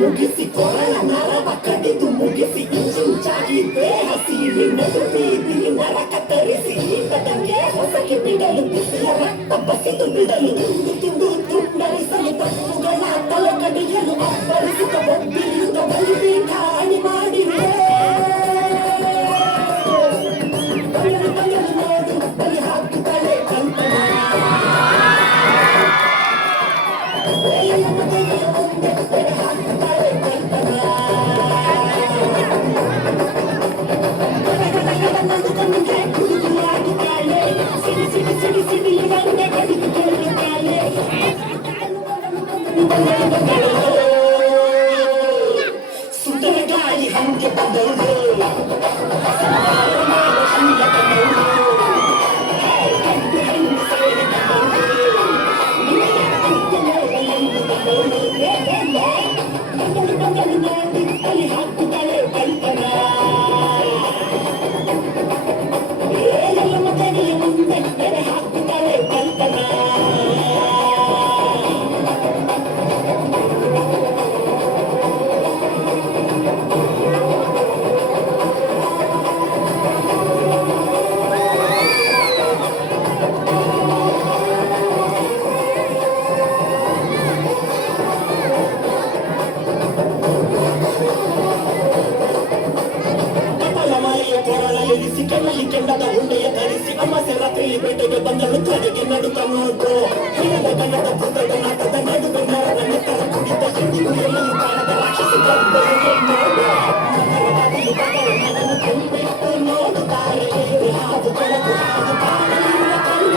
ಮುಗಿಸಿ ಕೊರಳ ನರವ ಕಡಿದು ಮುಗಿಸಿ ಇಂಚಾಗಿ ದೇಹ ಸೀಳಿ ನಡುವೀದಿ ನರ ಕತ್ತರಿಸಿ ಈತದಂಗೆ ಹೊಸಕಿ ಬಿಡಲು ಬಿಸಿಲ ರಕ್ತ ಬಸಿದು ಬಿಡಲು ತುಂಡು ತುಂಡು ತುಂಡರಿಸಲು ತಪ್ಪುಗಳ ತಲೆ ಕಡಿಯಲು ಅಪ್ಪರಿಸಿದ ಒಬ್ಬಿರುತ್ತ ಬಲಿಪೀಠ ಅಣಿ ಮಾಡಿವೆ ಬಯಲು ಬಯಲು ನೋಡು ಬಲಿ ಹಾಕುತ್ತಲೇ ಕಲ್ಪನಾ ಸುಂದರ ಗಾಳಿ ಹಂಗೆ ಬಂದವರು ಬಲಿ ಹಾಕುತ್ತಲೇ ಕಲ್ಪನಾ ಮಗನಿಯ ಮುಂದೆ ಬೆಲೆ ಹಾಕುತ್ತಲೇ ಕಲ್ಪನಾ ಕೆಳಲಿ ಕೆಂಡದ ಉಂಡೆಯ ಧರಿಸಿ ಅಮಾಸೆ ರಾತ್ರಿಯಲ್ಲಿ ಬೇಟೆಗೆ ಬಂದಳು ಕಡೆಗೆ ನಡುಕ ನೋಡು ಹಿಡಿದ ಕನ್ನಡ ಭೂತದ ನಾಟದ ನಡುವೆ ನರನ ನೆತ್ತರ ಕುಡಿದ ಹಿಂದಿಗೂ ಎಲ್ಲೆಲ್ಲಿ ಕಾಣದ ರಾಕ್ಷಸಿ ಮಗನು ತುಂಬಿಟ್ಟು ನೋಡುತ್ತಾರೆ ಹಾದು ಕೆಳಗು ಹಾದು ಕಾಣಲಿರುವ ಕಲ್ಲ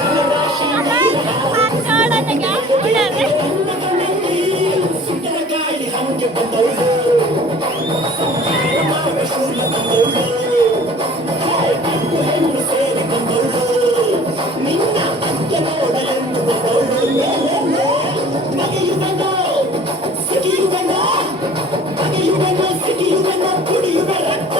ಜಲರಾಶಿ ಸುಂದರ ಗಾಳಿ ಹಂಗೆ ಬಂದಳು ಶೂಲ ಬಂದಳು ಹೆಣ್ಣು ಸೇರಿ ಬಂದಳು ನಿನ್ನ ಅಂತ್ಯ ನೋಡಲೆಂದು ಬಂದಳು ಬಗೆಯುವನೋ ಸಿಗಿಯುವನೋ ಬಗೆಯುವನೋ ಸಿಗಿಯುವನೋ ಕುಡಿಯುವ ರಕ್ತ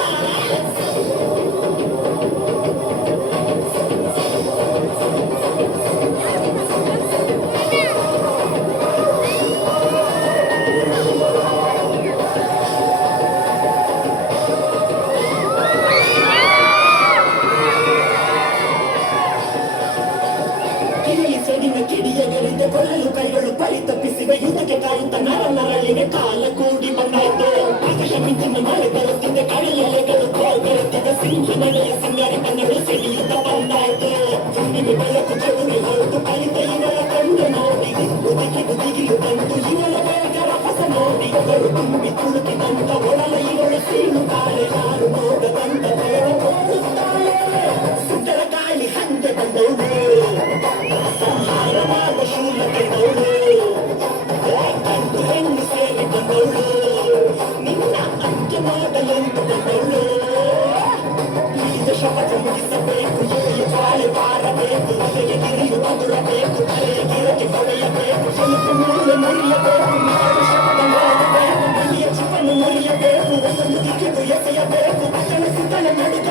ಕಿಡಿಯಗಳಿಂದ ಕೊಲ್ಲಲು ಕೈಗಳು ಪರಿ ತಪ್ಪಿಸಿವೆ ಯುದ್ಧಕ್ಕೆ ಕಾಯುತ್ತ ನರ ನರಳಿಗೆ ಕಾಲ ಕೂಡಿ ಬಂದಾಯ್ತು ಆಕಾಶ ಮಿಂಚಿನ ಮಳೆ ಬರುತ್ತಿದ್ದ ಕಡಲೆಲೆಗಳು ಬೆರುತ್ತಿದ್ದ ಸಿಂಹ ಮಳೆಯ ಸಿಂಗಾರಿ ಕಣ್ಣಗಳು ಸಿಡಿಯುತ್ತ ಬಂದಾಯ್ತು ಹುಣ್ಣಿಮೆ ಬೆಳಕು ಚದುರಿ ಹೊರಟು ಕಲಿತ ಇವಳ ಕಂಡು ನೋಡಿ ಬುದಿಗಿಲು ಬಂತು ಇವಳ ಬೆಳಗರ ಹೊಸ ನೋಡಿ ಅವರು ತುಂಬಿ ತುಳುಕಿದಂತ ಒಡಲ ಇವಳು ಸೀಳುತ್ತಾಳೆ ಯಾರು ನೋಡದಂತ ಬೇಡ ಓಡುತ್ತಾಳೆ ಸುಂದರ ಗಾಳಿ ಹಂಗೆ ಬಂದವು ಸಂಹಾರವಾದ ಶೂಲ ಕೈದವಳು ಕಂಡು ಹೆಣ್ಣು ಸೇರಿ ಬಂದವಳು ನಿನ್ನ ಅಂತ್ಯ ಮಾಡಲೆಂದು ಬಂದವಳು ಈದ ಶಪಥ ಮುಗಿಸಬೇಕು ಎದೆಯ ಜ್ವಾಲೆ ಬಾರಬೇಕು ಹೊಗೆಗೆ ಗಿರಿಯು ಅದುರಬೇಕು ತಲೆಯ ಗಿರಕ್ಕೆ ಹೊಡೆಯಬೇಕು ಸ್ವಲ್ಪ ಮೂಲೆ ಮುರಿಯಬೇಕು ನಾಡು ಶಬ್ದ ಮಾಡಬೇಕು ಮನೆಯ ಚಿಪ್ಪನ್ನು ಮುರಿಯಬೇಕು ಒಂದು ದಿಕ್ಕಿಗೂ ಎಸೆಯಬೇಕು ಕನಸಿತನ ನಡೆ